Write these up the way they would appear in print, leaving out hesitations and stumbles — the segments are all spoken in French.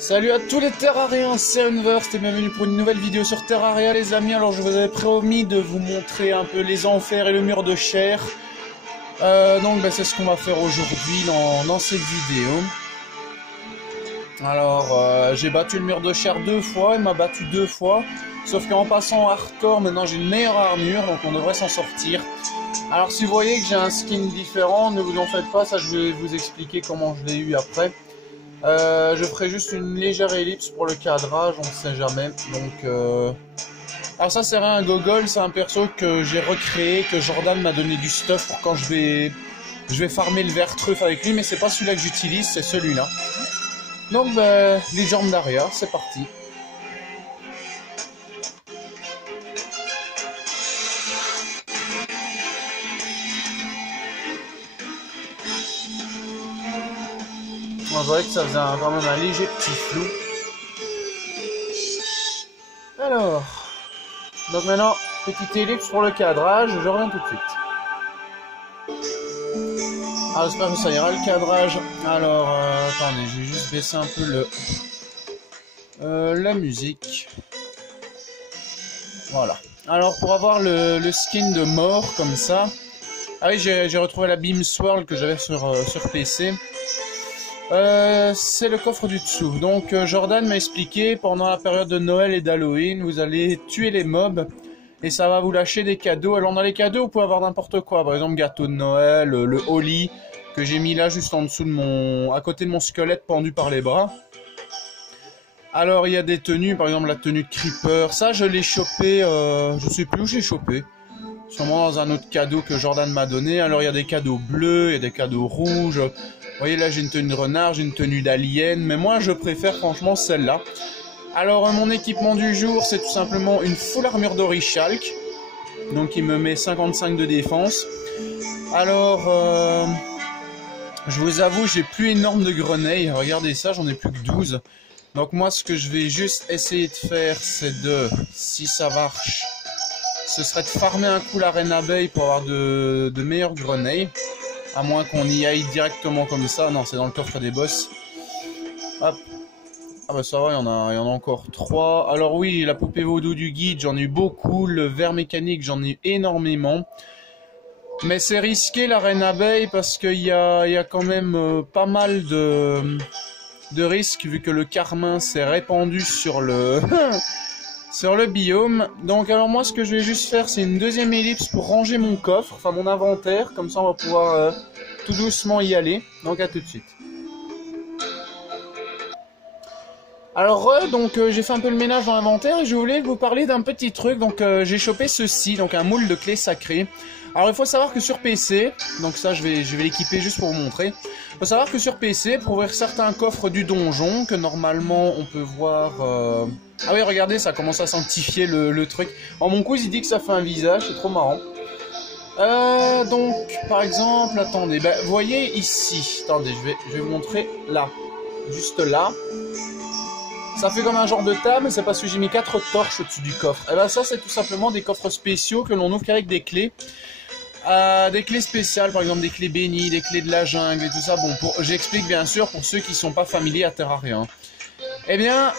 Salut à tous les Terrariens, c'est Unverse et bienvenue pour une nouvelle vidéo sur Terraria les amis. Alors je vous avais promis de vous montrer un peu les enfers et le mur de chair. Donc c'est ce qu'on va faire aujourd'hui dans cette vidéo. Alors j'ai battu le mur de chair 2 fois, il m'a battu 2 fois. Sauf qu'en passant hardcore, maintenant j'ai une meilleure armure, donc on devrait s'en sortir. Alors si vous voyez que j'ai un skin différent, ne vous en faites pas, ça je vais vous expliquer comment je l'ai eu après. Je ferai juste une légère ellipse pour le cadrage, on ne sait jamais. Donc, alors ça c'est rien, un gogol, c'est un perso que j'ai recréé, que Jordan m'a donné du stuff pour quand je vais farmer le vert truffe avec lui, mais c'est pas celui-là que j'utilise, c'est celui-là. Donc les jambes d'Aria, c'est parti. On voyait que ça faisait quand même un léger petit flou. Alors, donc maintenant, petite ellipse pour le cadrage, je reviens tout de suite. Alors j'espère que ça ira le cadrage. Alors, attendez, je vais juste baisser un peu la musique. Voilà. Alors pour avoir le skin de mort comme ça. Ah oui, j'ai retrouvé la Beam Swirl que j'avais sur PC. C'est le coffre du dessous. Donc Jordan m'a expliqué, pendant la période de Noël et d'Halloween, vous allez tuer les mobs et ça va vous lâcher des cadeaux. Alors dans les cadeaux, vous pouvez avoir n'importe quoi. Par exemple, gâteau de Noël, le holly que j'ai mis là juste en dessous de à côté de mon squelette pendu par les bras. Alors il y a des tenues, par exemple la tenue de Creeper. Ça je l'ai chopé, je sais plus où j'ai chopé. Sûrement dans un autre cadeau que Jordan m'a donné. Alors il y a des cadeaux bleus, il y a des cadeaux rouges. Vous voyez là j'ai une tenue de renard, j'ai une tenue d'alien, mais moi je préfère franchement celle-là. Alors mon équipement du jour c'est tout simplement une full armure d'Orichalk, donc il me met 55 de défense. Alors je vous avoue j'ai plus énorme de grenades, regardez ça, j'en ai plus que 12. Donc moi ce que je vais juste essayer de faire c'est de, si ça marche, ce serait de farmer un coup la reine abeille pour avoir de meilleures grenades. À moins qu'on y aille directement comme ça. Non, c'est dans le coffre des boss. Hop. Ah bah ça va, il y en a encore 3. Alors oui, la poupée vaudou du guide, j'en ai eu beaucoup. Le ver mécanique, j'en ai eu énormément. Mais c'est risqué la reine abeille parce qu'il y a quand même pas mal de risques vu que le carmin s'est répandu sur le... sur le biome. Donc alors moi ce que je vais juste faire c'est une deuxième ellipse pour ranger mon coffre, enfin mon inventaire, comme ça on va pouvoir tout doucement y aller. Donc à tout de suite. Alors j'ai fait un peu le ménage dans l'inventaire et je voulais vous parler d'un petit truc. Donc j'ai chopé ceci, donc un moule de clés sacrées. Alors il faut savoir que sur PC, donc ça je vais l'équiper juste pour vous montrer. Il faut savoir que sur PC, pour ouvrir certains coffres du donjon, que normalement on peut voir... Ah oui regardez, ça commence à sanctifier le truc. En mon cousin il dit que ça fait un visage, c'est trop marrant. Donc par exemple, attendez, vous voyez ici, attendez je vais vous montrer là, juste là. Ça fait comme un genre de table, mais c'est parce que j'ai mis 4 torches au-dessus du coffre. Et ben ça c'est tout simplement des coffres spéciaux que l'on ouvre qu'avec des clés. Des clés spéciales, par exemple des clés bénies, des clés de la jungle et tout ça. Bon, j'explique bien sûr pour ceux qui sont pas familiers à Terraria. Eh bien,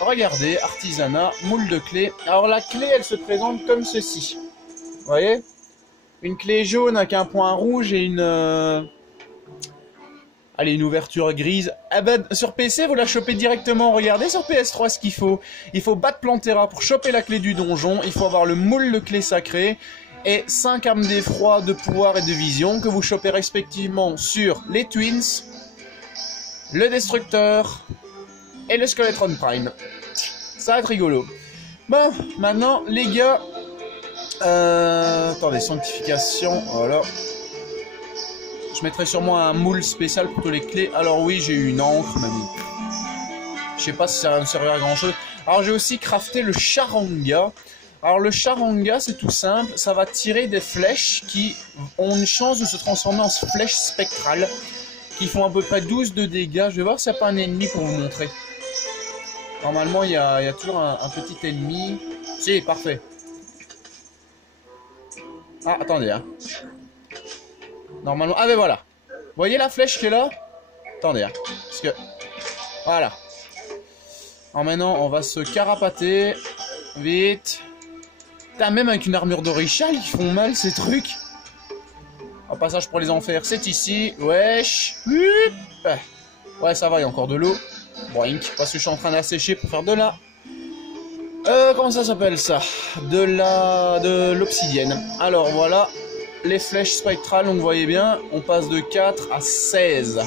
regardez, artisanat, moule de clés. Alors la clé, elle se présente comme ceci. Vous voyez? Une clé jaune avec un point rouge et une... Allez, une ouverture grise. Ah ben, sur PC, vous la chopez directement. Regardez sur PS3 ce qu'il faut. Il faut battre Plantera pour choper la clé du donjon. Il faut avoir le moule de clés sacrées. Et 5 armes d'effroi, de pouvoir et de vision que vous chopez respectivement sur les Twins, le Destructeur et le Skeletron Prime. Ça va être rigolo. Bon, maintenant les gars... attendez, sanctification, voilà. Je mettrai sûrement un moule spécial pour toutes les clés. Alors oui, j'ai eu une encre, mais bon. Je sais pas si ça va me servir à grand chose. Alors j'ai aussi crafté le charanga. Alors le charanga c'est tout simple, ça va tirer des flèches qui ont une chance de se transformer en flèches spectrales qui font à peu près 12 de dégâts. Je vais voir s'il n'y a pas un ennemi pour vous montrer. Normalement il y a toujours un petit ennemi. Si, parfait. Ah, attendez hein. Normalement, ah ben voilà. Vous voyez la flèche qui est là? Attendez hein. Parce que... Voilà. Alors maintenant, on va se carapater. Vite. Putain, même avec une armure d'Orichal, ils font mal ces trucs. Un passage pour les enfers, c'est ici. Wesh. Ouais, ça va, il y a encore de l'eau. Boink. Parce que je suis en train d'assécher pour faire de la... comment ça s'appelle ça? De l'obsidienne. Alors voilà, les flèches spectrales, donc vous voyez bien, on passe de 4 à 16.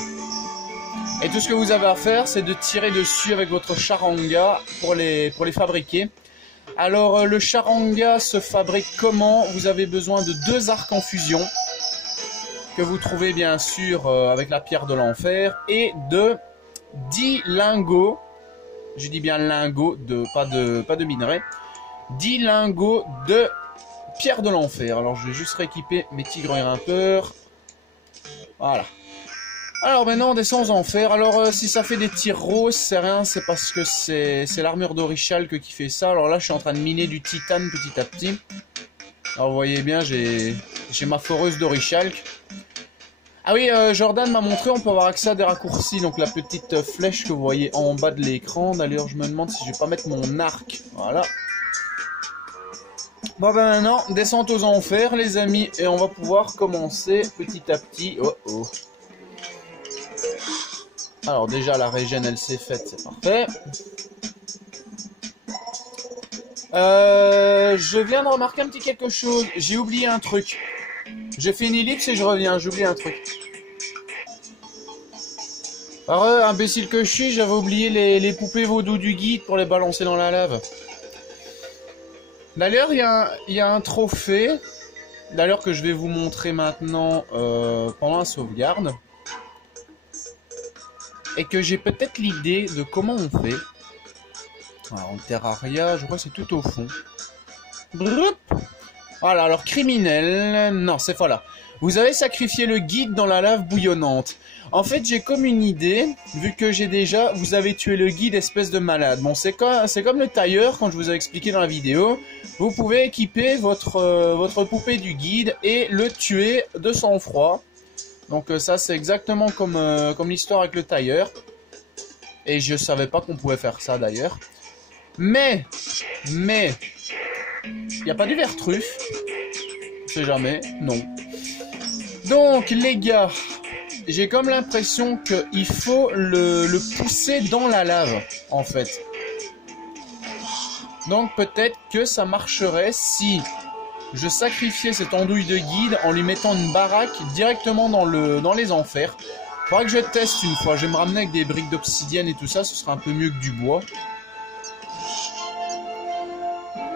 Et tout ce que vous avez à faire, c'est de tirer dessus avec votre charanga pour les fabriquer. Alors le charanga se fabrique comment? Vous avez besoin de 2 arcs en fusion, que vous trouvez bien sûr avec la pierre de l'enfer, et de 10 lingots. Je dis bien lingots, pas de minerai. 10 lingots de pierre de l'enfer. Alors je vais juste rééquiper mes tigres et grimpeurs. Voilà. Alors maintenant on descend aux enfers. Alors si ça fait des tirs roses, c'est rien, c'est parce que c'est l'armure d'Orichalque qui fait ça. Alors là je suis en train de miner du titane petit à petit. Alors vous voyez bien, j'ai ma foreuse d'Orichalque. Ah oui, Jordan m'a montré, on peut avoir accès à des raccourcis, donc la petite flèche que vous voyez en bas de l'écran. D'ailleurs, je me demande si je vais pas mettre mon arc. Voilà. Bon ben maintenant, descente aux enfers les amis, et on va pouvoir commencer petit à petit. Oh oh. Alors déjà, la régène, elle s'est faite, c'est parfait. Je viens de remarquer un petit quelque chose, j'ai oublié un truc. J'ai fait une ellipse et je reviens, j'ai oublié un truc. Alors, imbécile que je suis, j'avais oublié les poupées vaudou du guide pour les balancer dans la lave. D'ailleurs, il y a un trophée, d'ailleurs que je vais vous montrer maintenant pendant la sauvegarde. Et que j'ai peut-être l'idée de comment on fait. Alors, en Terraria, je crois que c'est tout au fond. Broup. Voilà, alors criminel, non, c'est pas là. Vous avez sacrifié le guide dans la lave bouillonnante. En fait, j'ai comme une idée, vu que vous avez tué le guide, espèce de malade. Bon, c'est comme le tailleur, quand je vous ai expliqué dans la vidéo. Vous pouvez équiper votre poupée du guide et le tuer de sang-froid. Donc ça, c'est exactement comme l'histoire avec le tailleur. Et je savais pas qu'on pouvait faire ça d'ailleurs. Mais... Il n'y a pas du verre truffe. Je sais jamais, non. Donc les gars, j'ai comme l'impression qu'il faut le pousser dans la lave, en fait. Donc peut-être que ça marcherait si je sacrifiais cette andouille de guide en lui mettant une baraque directement dans les enfers. Faudra que je teste une fois. Je vais me ramener avec des briques d'obsidienne et tout ça, ce sera un peu mieux que du bois.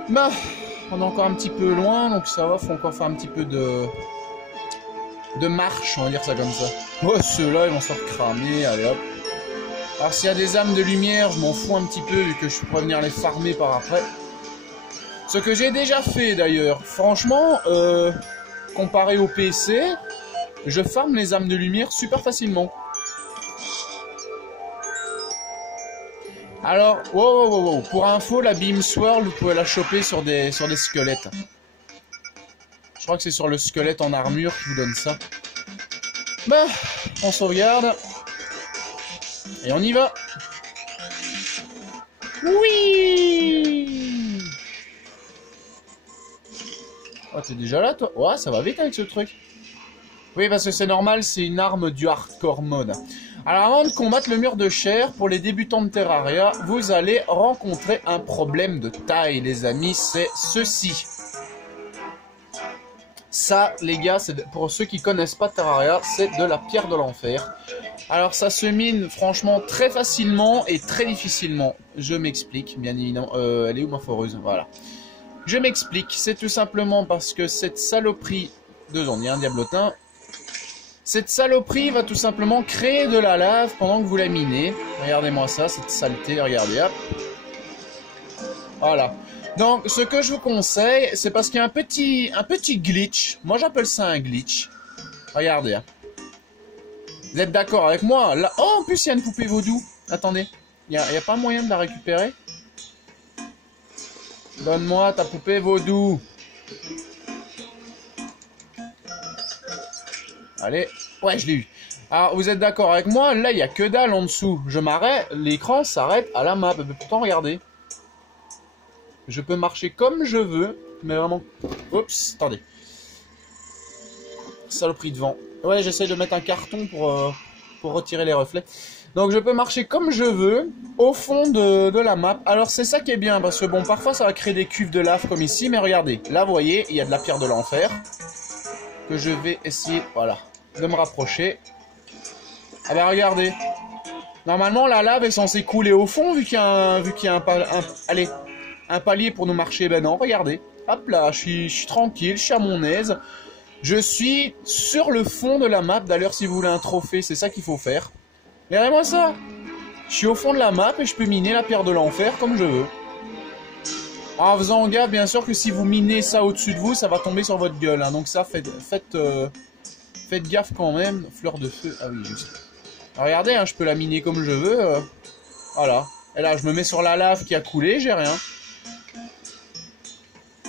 Bah, on est encore un petit peu loin, donc ça va, faut encore faire un petit peu de marche, on va dire ça comme ça. Ouais, ceux-là, ils vont se faire cramer, allez hop. Alors s'il y a des âmes de lumière, je m'en fous un petit peu, vu que je pourrais venir les farmer par après. Ce que j'ai déjà fait d'ailleurs, franchement, comparé au PC, je farme les âmes de lumière super facilement. Alors, wow. Pour info, la Beam Swirl, vous pouvez la choper sur des squelettes. Je crois que c'est sur le squelette en armure qui vous donne ça. Bah, on sauvegarde. Et on y va. Oui. Oh, t'es déjà là, toi? Ouais, ça va vite avec ce truc. Oui, parce que c'est normal, c'est une arme du hardcore mode. Alors avant de combattre le mur de chair, pour les débutants de Terraria, vous allez rencontrer un problème de taille, les amis, c'est ceci. Ça, les gars, pour ceux qui connaissent pas Terraria, c'est de la pierre de l'enfer. Alors ça se mine franchement très facilement et très difficilement. Je m'explique, bien évidemment. Elle est où ma foreuse? Voilà. Je m'explique, c'est tout simplement parce que cette saloperie... Deux secondes, il y a un diablotin. Cette saloperie va tout simplement créer de la lave pendant que vous la minez. Regardez-moi ça, cette saleté, regardez, hop. Voilà. Donc, ce que je vous conseille, c'est parce qu'il y a un petit glitch. Moi, j'appelle ça un glitch. Regardez. Hein. Vous êtes d'accord avec moi là... Oh, en plus, il y a une poupée vaudou. Attendez. Il n'y a pas moyen de la récupérer? Donne-moi ta poupée vaudou. Allez. Ouais, je l'ai eu. Alors, vous êtes d'accord avec moi? Là, il n'y a que dalle en dessous. Je m'arrête, l'écran s'arrête à la map. Mais pourtant, regardez. Je peux marcher comme je veux, mais vraiment... Oups, attendez. Saloperie de vent. Ouais, j'essaie de mettre un carton pour retirer les reflets. Donc je peux marcher comme je veux, au fond de la map. Alors c'est ça qui est bien, parce que bon, parfois ça va créer des cuves de lave comme ici, mais regardez. Là, vous voyez, il y a de la pierre de l'enfer. Que je vais essayer, voilà, de me rapprocher. Ah bah regardez. Normalement, la lave est censée couler au fond, vu qu'il y a un palier pour nous marcher. Ben non, regardez. Hop là, je suis tranquille, je suis à mon aise. Je suis sur le fond de la map. D'ailleurs, si vous voulez un trophée, c'est ça qu'il faut faire. Regardez-moi ça. Je suis au fond de la map et je peux miner la pierre de l'enfer comme je veux. En faisant gaffe, bien sûr, que si vous minez ça au-dessus de vous, ça va tomber sur votre gueule. Hein. Donc ça, faites gaffe quand même. Fleur de feu. Ah oui, juste. Regardez, hein, je peux la miner comme je veux. Voilà. Et là, je me mets sur la lave qui a coulé, j'ai rien.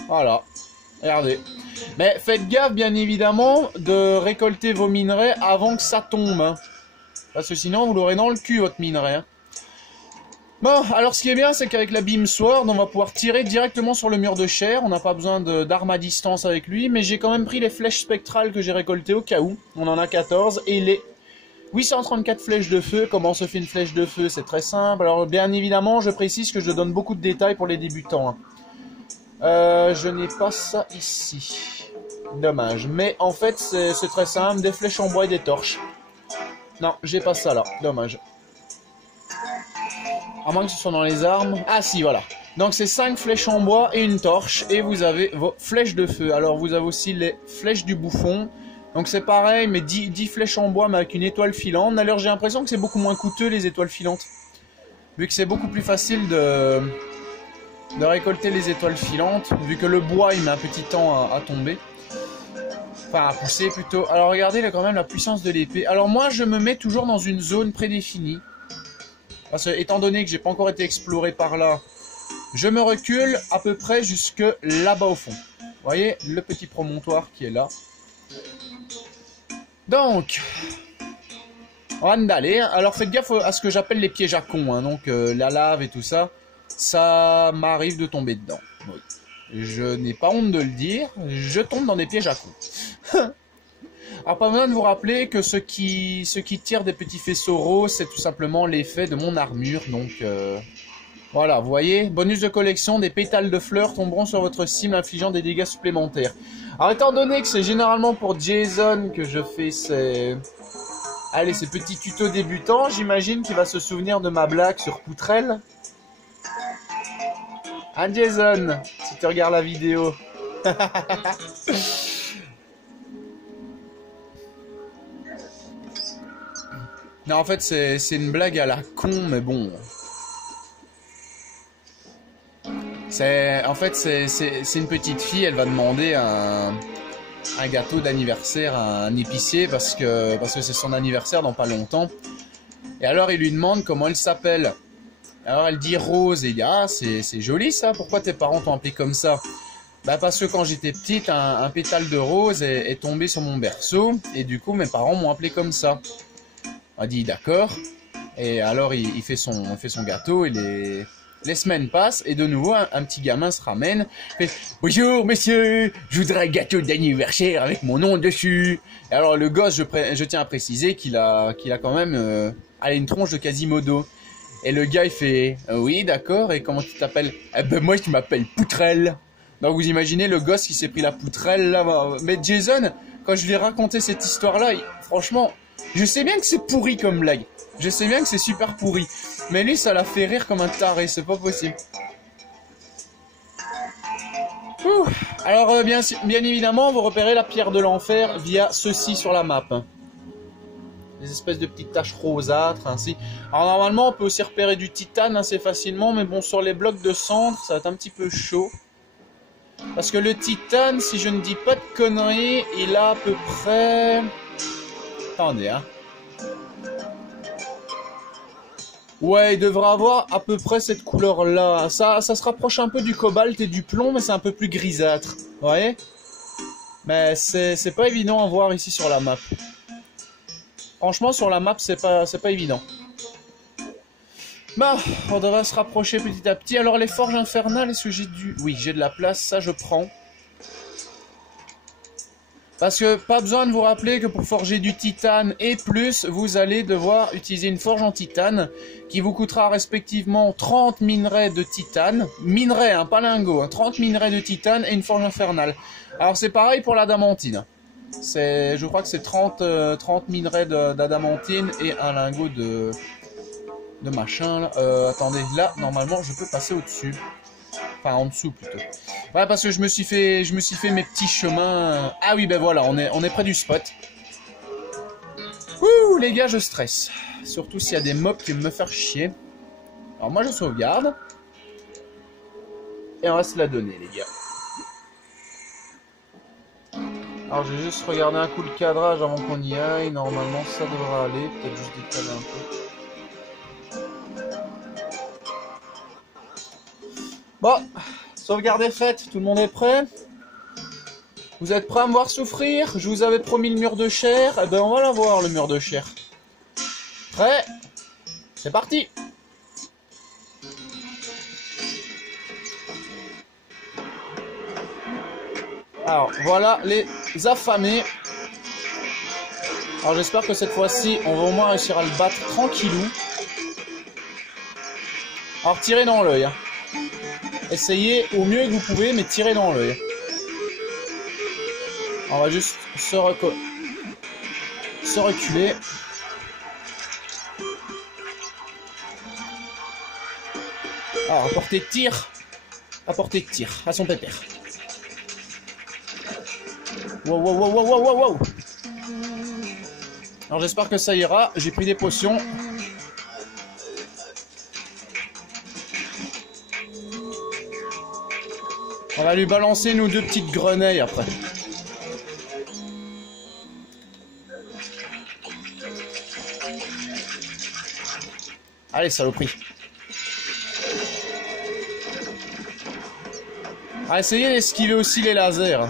Voilà. Regardez. Mais faites gaffe, bien évidemment, de récolter vos minerais avant que ça tombe. Hein. Parce que sinon, vous l'aurez dans le cul, votre minerai. Hein. Bon, alors ce qui est bien, c'est qu'avec la Beam Sword, on va pouvoir tirer directement sur le mur de chair. On n'a pas besoin d'armes à distance avec lui. Mais j'ai quand même pris les flèches spectrales que j'ai récoltées au cas où. On en a 14. Et les 834 flèches de feu. Comment se fait une flèche de feu? C'est très simple. Alors, bien évidemment, je précise que je donne beaucoup de détails pour les débutants. Hein. Je n'ai pas ça ici. Dommage. Mais en fait, c'est très simple. Des flèches en bois et des torches. Non, j'ai pas ça là. Dommage. À moins que ce soit dans les armes. Ah si, voilà. Donc c'est 5 flèches en bois et une torche. Et vous avez vos flèches de feu. Alors vous avez aussi les flèches du bouffon. Donc c'est pareil, mais 10 flèches en bois, mais avec une étoile filante. D'ailleurs j'ai l'impression que c'est beaucoup moins coûteux les étoiles filantes. Vu que c'est beaucoup plus facile de récolter les étoiles filantes. Vu que le bois il met un petit temps à tomber. Enfin, à pousser plutôt. Alors regardez là, quand même la puissance de l'épée. Alors moi je me mets toujours dans une zone prédéfinie. Parce que étant donné que j'ai pas encore été exploré par là, je me recule à peu près jusque là-bas au fond. Vous voyez le petit promontoire qui est là. Donc, on va d'aller. Alors faites gaffe à ce que j'appelle les pièges à cons. Hein. Donc la lave et tout ça, ça m'arrive de tomber dedans. Oui. Je n'ai pas honte de le dire, je tombe dans des pièges à cons. Alors pas besoin de vous rappeler que ce qui tire des petits faisceaux roses, c'est tout simplement l'effet de mon armure. Donc voilà, vous voyez, bonus de collection, des pétales de fleurs tomberont sur votre cible infligeant des dégâts supplémentaires. Alors étant donné que c'est généralement pour Jason que je fais ces petits tutos débutants, j'imagine qu'il va se souvenir de ma blague sur Poutrelle. Hein Jason, si tu regardes la vidéo. Non, en fait, c'est une blague à la con, mais bon. En fait, c'est une petite fille, elle va demander un gâteau d'anniversaire à un épicier parce que c'est son anniversaire dans pas longtemps. Et alors, il lui demande comment elle s'appelle. Alors, elle dit Rose, et il dit, ah, c'est joli ça, pourquoi tes parents t'ont appelé comme ça? Bah, parce que quand j'étais petite, un pétale de rose est tombé sur mon berceau, et du coup, mes parents m'ont appelé comme ça. On a dit d'accord, et alors il fait son gâteau, et les semaines passent, et de nouveau un petit gamin se ramène, fait bonjour monsieur, je voudrais un gâteau d'anniversaire avec mon nom dessus. Et alors le gosse, je tiens à préciser qu'il a quand même une tronche de Quasimodo. Et le gars il fait oui d'accord, et comment tu t'appelles? Eh ben moi je m'appelle Poutrelle. Donc vous imaginez le gosse qui s'est pris la poutrelle là. Mais Jason, quand je lui ai raconté cette histoire là, franchement, je sais bien que c'est pourri comme blague. Je sais bien que c'est super pourri. Mais lui, ça l'a fait rire comme un taré. C'est pas possible. Ouh. Alors, bien évidemment, vous repérez la pierre de l'enfer via ceci sur la map. Des espèces de petites taches rosâtres, ainsi. Alors, normalement, on peut aussi repérer du titane assez facilement. Mais bon, sur les blocs de cendres, ça va être un petit peu chaud. Parce que le titane, si je ne dis pas de conneries, il a à peu près... Attendez, hein. Ouais, il devrait avoir à peu près cette couleur-là. Ça se rapproche un peu du cobalt et du plomb, mais c'est un peu plus grisâtre. Vous voyez? Mais c'est pas évident à voir ici sur la map. Franchement, sur la map, c'est pas évident. Bah, on devrait se rapprocher petit à petit. Alors, les forges infernales, est-ce que j'ai du... Oui, j'ai de la place, ça je prends. Parce que pas besoin de vous rappeler que pour forger du titane et plus, vous allez devoir utiliser une forge en titane qui vous coûtera respectivement 30 minerais de titane. Minerais, hein, pas lingots, hein, 30 minerais de titane et une forge infernale. Alors c'est pareil pour l'adamantine. Je crois que c'est 30 minerais d'adamantine et un lingot de machin. Là. Attendez, là, normalement, je peux passer au-dessus. Enfin, en dessous plutôt. Ouais, parce que je me suis fait mes petits chemins. Ah oui, ben voilà, on est près du spot. Ouh, les gars, je stresse. Surtout s'il y a des mobs qui me faire chier. Alors moi, je sauvegarde. Et on va se la donner, les gars. Alors, j'ai juste regardé un coup le cadrage avant qu'on y aille. Normalement, ça devrait aller. Peut-être juste décaler un peu. Bon, sauvegarde est faite, tout le monde est prêt? Vous êtes prêts à me voir souffrir? Je vous avais promis le mur de chair, eh ben on va l'avoir le mur de chair. Prêt? C'est parti! Alors voilà les affamés. Alors j'espère que cette fois-ci on va au moins réussir à le battre tranquillou. Alors tirez dans l'œil. Hein. Essayez au mieux que vous pouvez, mais tirez dans l'œil. On va juste se reculer. Alors, à portée de tir. À portée de tir, à son pépère. Wow, wow, wow, wow, wow, wow, wow. Alors, j'espère que ça ira. J'ai pris des potions. On va lui balancer nos deux petites grenouilles après. Allez, saloperie. On va essayer d'esquiver aussi les lasers.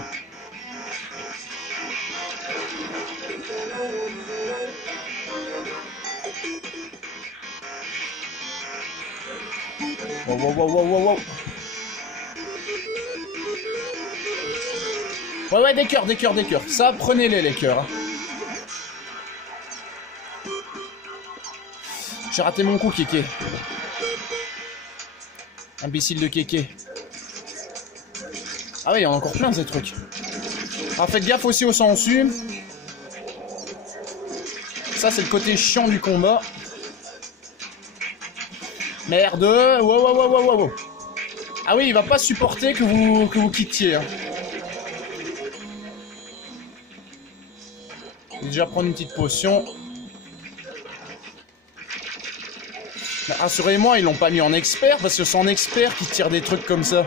Wow, wow, wow, wow, wow, wow. Ouais, ouais, des cœurs, des cœurs, des cœurs. Ça, prenez-les, les cœurs. J'ai raté mon coup, Kéké. Imbécile de Kéké. Ah oui, il y en a encore plein, ces trucs. Alors, faites gaffe aussi aux sangsues. Ça, c'est le côté chiant du combat. Merde. Wow, wow, wow, wow, wow. Ah oui, il va pas supporter que vous quittiez. Hein. Je vais déjà prendre une petite potion. Mais rassurez-moi, ils l'ont pas mis en expert, parce que c'est en expert qui tire des trucs comme ça.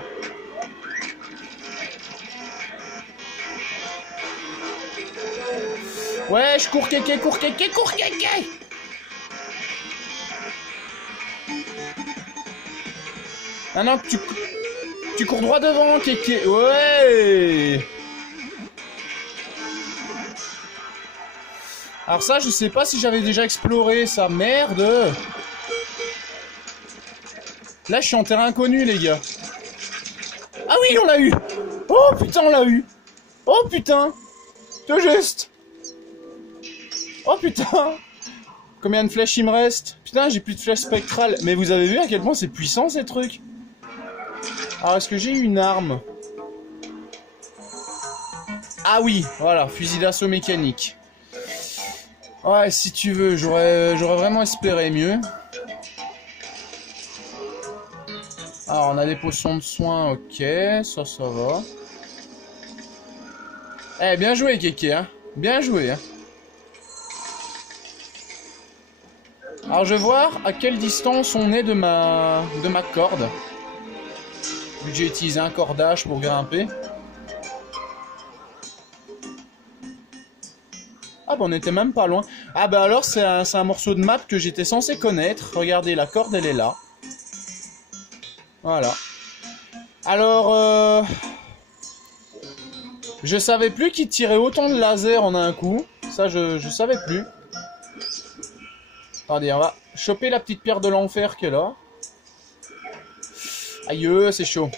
Ouais, je cours Kéké, cours Kéké, cours Kéké. Ah non, tu cours droit devant, Kéké. Ouais. Alors ça, je sais pas si j'avais déjà exploré ça. Merde. Là, je suis en terrain inconnu, les gars. Ah oui, on l'a eu. Oh putain, on l'a eu. Oh putain. Tout juste. Oh putain. Combien de flèches il me reste? Putain, j'ai plus de flèches spectrales. Mais vous avez vu à quel point c'est puissant, ces trucs? Alors, est-ce que j'ai une arme? Ah oui, voilà, fusil d'assaut mécanique. Ouais, si tu veux, j'aurais vraiment espéré mieux. Alors, on a des potions de soins, ok, ça va. Eh, bien joué, Kéké, hein. Bien joué, hein. Alors, je vais voir à quelle distance on est de ma corde. Vu que j'ai utilisé un cordage pour grimper. Ah bah on était même pas loin. Ah bah alors c'est un morceau de map que j'étais censé connaître. Regardez, la corde elle est là. Voilà. Alors je savais plus qu'il tirait autant de laser en un coup. Ça je savais plus. Attendez, on va choper la petite pierre de l'enfer qui est là. Aïe, c'est chaud.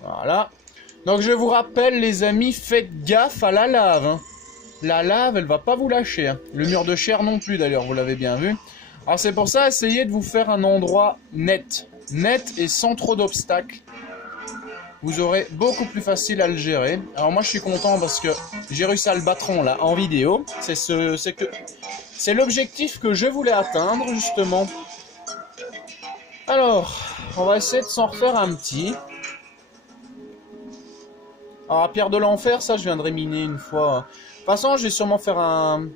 Voilà. Donc je vous rappelle les amis, faites gaffe à la lave. Hein. La lave, elle va pas vous lâcher. Hein. Le mur de chair non plus d'ailleurs, vous l'avez bien vu. Alors c'est pour ça, essayez de vous faire un endroit net. Net et sans trop d'obstacles. Vous aurez beaucoup plus facile à le gérer. Alors moi je suis content parce que j'ai réussi à le battre là en vidéo. C'est l'objectif que je voulais atteindre justement. Alors, on va essayer de s'en refaire un petit. Alors la pierre de l'enfer, ça je viendrai miner une fois. De toute façon, je vais sûrement faire un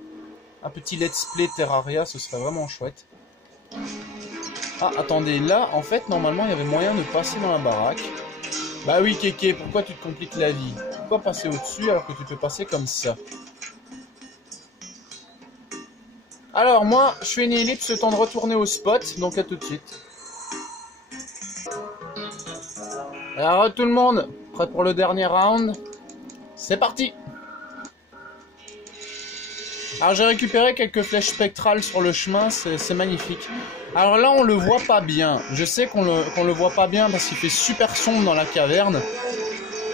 petit let's play Terraria, ce serait vraiment chouette. Ah, attendez, là, en fait, normalement, il y avait moyen de passer dans la baraque. Bah oui, Kéké, pourquoi tu te compliques la vie? Pourquoi passer au-dessus alors que tu peux passer comme ça? Alors, moi, je fais une ellipse, le temps de retourner au spot, donc à tout de suite. Alors, tout le monde, prêt pour le dernier round? C'est parti! Alors j'ai récupéré quelques flèches spectrales sur le chemin, c'est magnifique. Alors là on le voit pas bien, je sais qu'on le voit pas bien parce qu'il fait super sombre dans la caverne.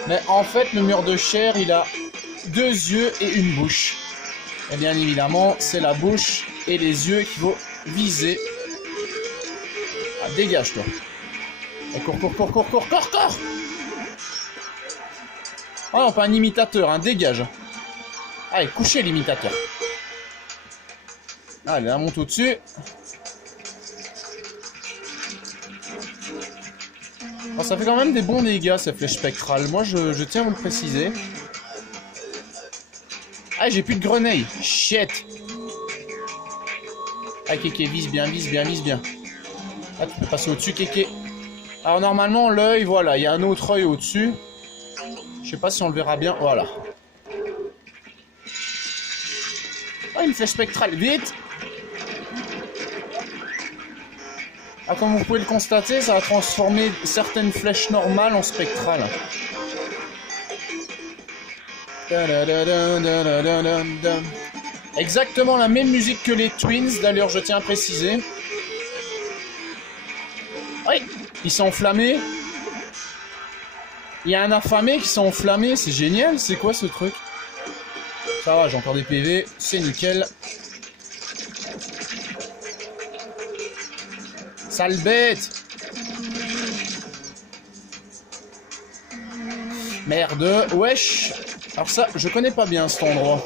Mais en fait le mur de chair il a 2 yeux et une bouche. Et bien évidemment c'est la bouche et les yeux qu'il faut viser. Ah, dégage toi. Et cours. Oh non pas un imitateur, un dégage. Allez couchez l'imitateur. Allez, on monte au-dessus. Oh, ça fait quand même des bons dégâts, ces flèches spectrales. Moi, je tiens à vous le préciser. Ah, j'ai plus de grenades. Shit. Ah, Kéké, vise bien. Ah, tu peux passer au-dessus, Kéké. Alors, normalement, l'œil, voilà, il y a un autre œil au-dessus. Je sais pas si on le verra bien. Voilà. Ah, une flèche spectrale. Vite! Ah, comme vous pouvez le constater, ça a transformé certaines flèches normales en spectrales. Exactement la même musique que les Twins, d'ailleurs je tiens à préciser. Oui, il s'est enflammé. Il y a un affamé qui s'est enflammé, c'est génial, c'est quoi ce truc? Ça va, j'ai encore des PV, c'est nickel. Sale bête! Merde, wesh! Alors ça, je connais pas bien cet endroit.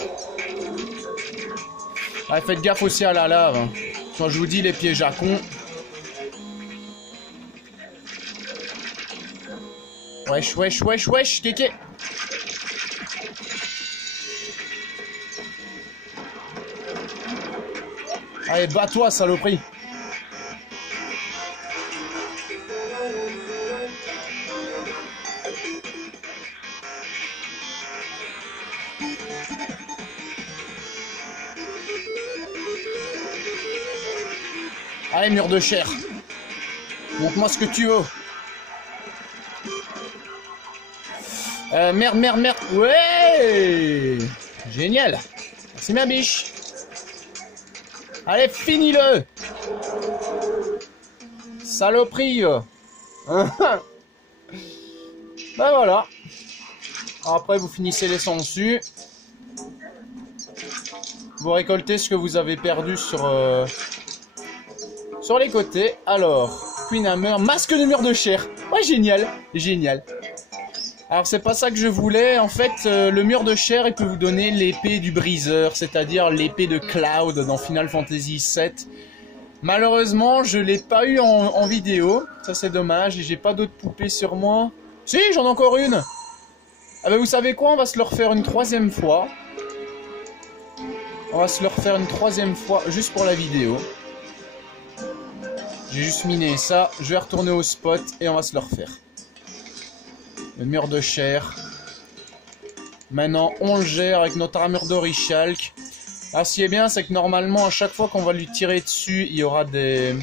Ouais, faites gaffe aussi à la lave. Quand je vous dis les pièges à con. Wesh, Kéké! Allez, bats-toi, saloperie! Allez, mur de chair. Montre-moi ce que tu veux. Merde. Ouais! Génial. Merci ma biche. Allez, finis-le. Saloperie. Ben voilà. Après, vous finissez les sangsues. Vous récoltez ce que vous avez perdu sur les côtés. Alors, Queen Hammer, masque de mur de chair. Ouais, génial. Alors, c'est pas ça que je voulais. En fait, le mur de chair, il peut vous donner l'épée du briseur, c'est-à-dire l'épée de Cloud dans Final Fantasy VII. Malheureusement, je l'ai pas eu en vidéo. Ça, c'est dommage. Et j'ai pas d'autres poupées sur moi. Si, j'en ai encore une. Ah ben, vous savez quoi? On va se le refaire une 3e fois. On va se le refaire une 3e fois, juste pour la vidéo. J'ai juste miné ça, je vais retourner au spot et on va se le refaire. Le mur de chair. Maintenant, on le gère avec notre armure d'Orichalk. Alors, ce qui est bien, c'est que normalement, à chaque fois qu'on va lui tirer dessus, il y aura des...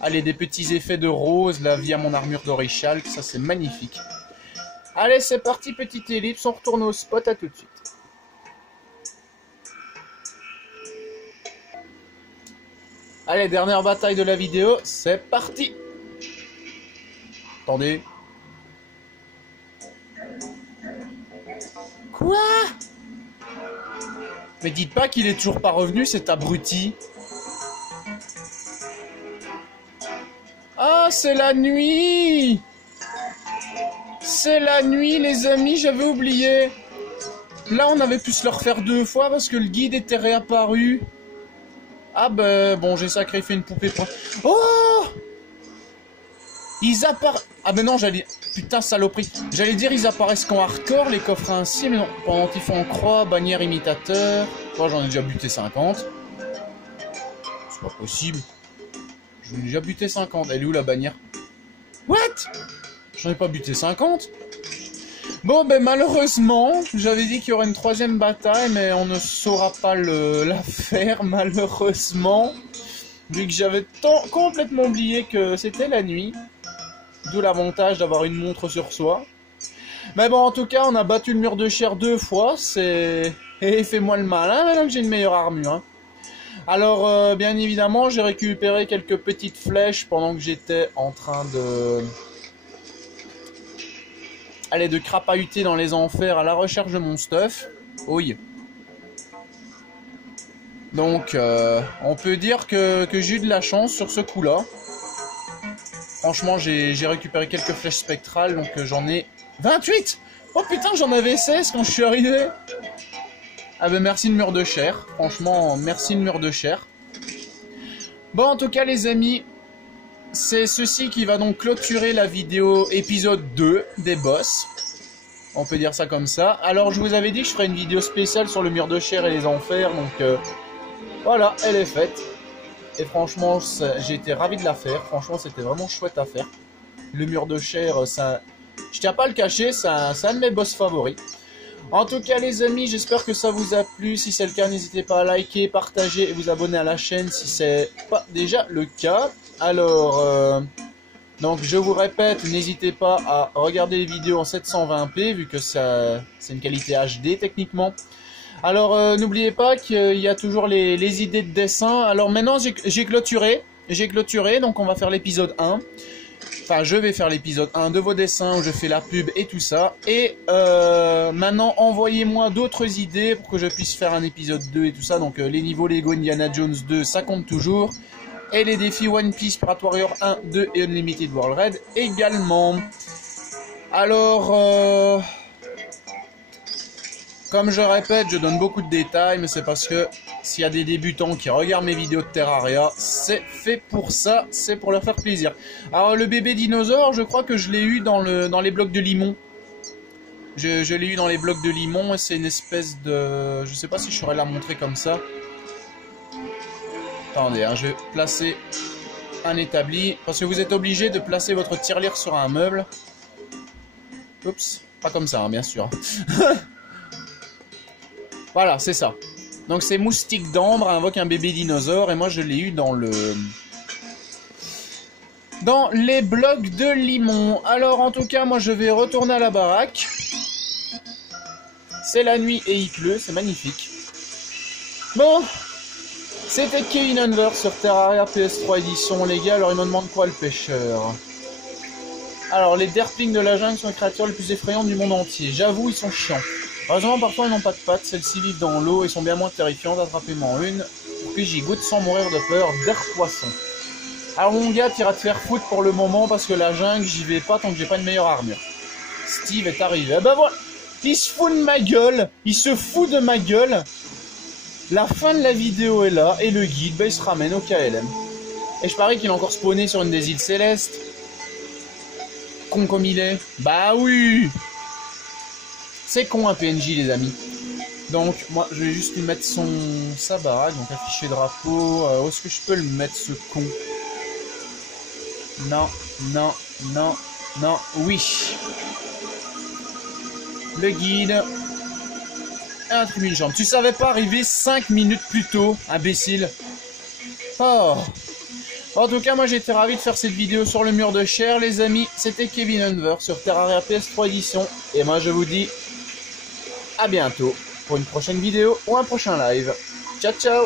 Allez, des petits effets de rose, là, via mon armure d'Orichalk. Ça, c'est magnifique. Allez, c'est parti, petite ellipse, on retourne au spot, à tout de suite. Allez, dernière bataille de la vidéo, c'est parti. Attendez. Quoi? Mais dites pas qu'il est toujours pas revenu, cet abruti. Ah, c'est la nuit! C'est la nuit, les amis, j'avais oublié. Là, on avait pu se le refaire 2 fois parce que le guide était réapparu. Ah ben, bon, j'ai sacrifié une poupée pour... Oh! Ils apparaissent... Ah ben non, j'allais... Putain, saloperie. J'allais dire, ils apparaissent qu'en hardcore, les coffres ainsi, mais non. Pendant qu'ils font en croix, bannière imitateur... Moi, j'en ai déjà buté 50. C'est pas possible. J'en ai déjà buté 50. Elle est où, la bannière? What? J'en ai pas buté 50. Bon, ben malheureusement, j'avais dit qu'il y aurait une 3e bataille, mais on ne saura pas la faire, malheureusement. Vu que j'avais complètement oublié que c'était la nuit. D'où l'avantage d'avoir une montre sur soi. Mais bon, en tout cas, on a battu le mur de chair 2 fois. Et fais-moi le malin, maintenant que j'ai une meilleure armure. Hein. Alors, bien évidemment, j'ai récupéré quelques petites flèches pendant que j'étais en train de... Allez, de crapahuter dans les enfers à la recherche de mon stuff. Oui. Donc, on peut dire que j'ai eu de la chance sur ce coup-là. Franchement, j'ai récupéré quelques flèches spectrales, donc j'en ai 28. Oh putain, j'en avais 16 quand je suis arrivé. Ah ben merci le mur de chair. Franchement, merci le mur de chair. Bon, en tout cas, les amis, c'est ceci qui va donc clôturer la vidéo épisode 2 des boss. On peut dire ça comme ça. Alors, je vous avais dit que je ferais une vidéo spéciale sur le mur de chair et les enfers. Donc, voilà, elle est faite. Et franchement, j'ai été ravi de la faire. Franchement, c'était vraiment chouette à faire. Le mur de chair, ça... Je tiens pas à le cacher, c'est un de mes boss favoris. En tout cas, les amis, j'espère que ça vous a plu. Si c'est le cas, n'hésitez pas à liker, partager et vous abonner à la chaîne si c'est pas déjà le cas. Alors, donc je vous répète, n'hésitez pas à regarder les vidéos en 720p vu que c'est une qualité HD techniquement. Alors, n'oubliez pas qu'il y a toujours les idées de dessin. Alors maintenant, j'ai clôturé, donc on va faire l'épisode 1. Enfin, je vais faire l'épisode 1 de vos dessins où je fais la pub et tout ça. Et maintenant, envoyez-moi d'autres idées pour que je puisse faire un épisode 2 et tout ça. Donc, les niveaux Lego Indiana Jones 2, ça compte toujours. Et les défis One Piece, Pirate Warrior 1, 2 et Unlimited World Raid également. Alors, comme je répète, je donne beaucoup de détails, mais c'est parce que s'il y a des débutants qui regardent mes vidéos de Terraria, c'est fait pour ça, c'est pour leur faire plaisir. Alors le bébé dinosaure, je crois que je l'ai eu dans les blocs de limon. Je l'ai eu dans les blocs de limon et c'est une espèce de... Je sais pas si je saurais la montrer comme ça. Attendez, hein, je vais placer un établi, parce que vous êtes obligé de placer votre tirelire sur un meuble. Oups, pas comme ça, hein, bien sûr. Voilà, c'est ça. Donc c'est Moustique d'Ambre, invoque un bébé dinosaure, et moi je l'ai eu dans les blocs de limon. Alors en tout cas, moi je vais retourner à la baraque. C'est la nuit et il pleut, c'est magnifique. Bon, c'était Kevin Unver sur Terraria PS3 édition, les gars. Alors il me demande quoi le pêcheur? Alors les derplings de la jungle sont les créatures les plus effrayantes du monde entier. J'avoue, ils sont chiants. Heureusement, parfois, ils n'ont pas de pattes, celles-ci vivent dans l'eau et sont bien moins terrifiantes. Attrapez-moi une, pour que j'y goûte sans mourir de peur. D'air poisson. Alors, mon gars, t'iras te faire foutre pour le moment, parce que la jungle, j'y vais pas tant que j'ai pas une meilleure armure. Steve est arrivé. Eh ben voilà, il se fout de ma gueule, il se fout de ma gueule. La fin de la vidéo est là, et le guide, ben, il se ramène au KLM. Et je parie qu'il a encore spawné sur une des îles célestes. Con comme il est. Bah oui! C'est con un PNJ, les amis. Donc moi je vais juste lui mettre sa baraque, donc afficher drapeau. Où est-ce que je peux le mettre, ce con? Non, non, non, non, oui. Le guide. Un tribune jambe. Tu savais pas arriver 5 minutes plus tôt, imbécile. Oh. En tout cas, moi j'ai été ravi de faire cette vidéo sur le mur de chair, les amis. C'était Kevin Unver sur Terraria PS3 édition. Et moi je vous dis à bientôt pour une prochaine vidéo ou un prochain live. Ciao ciao.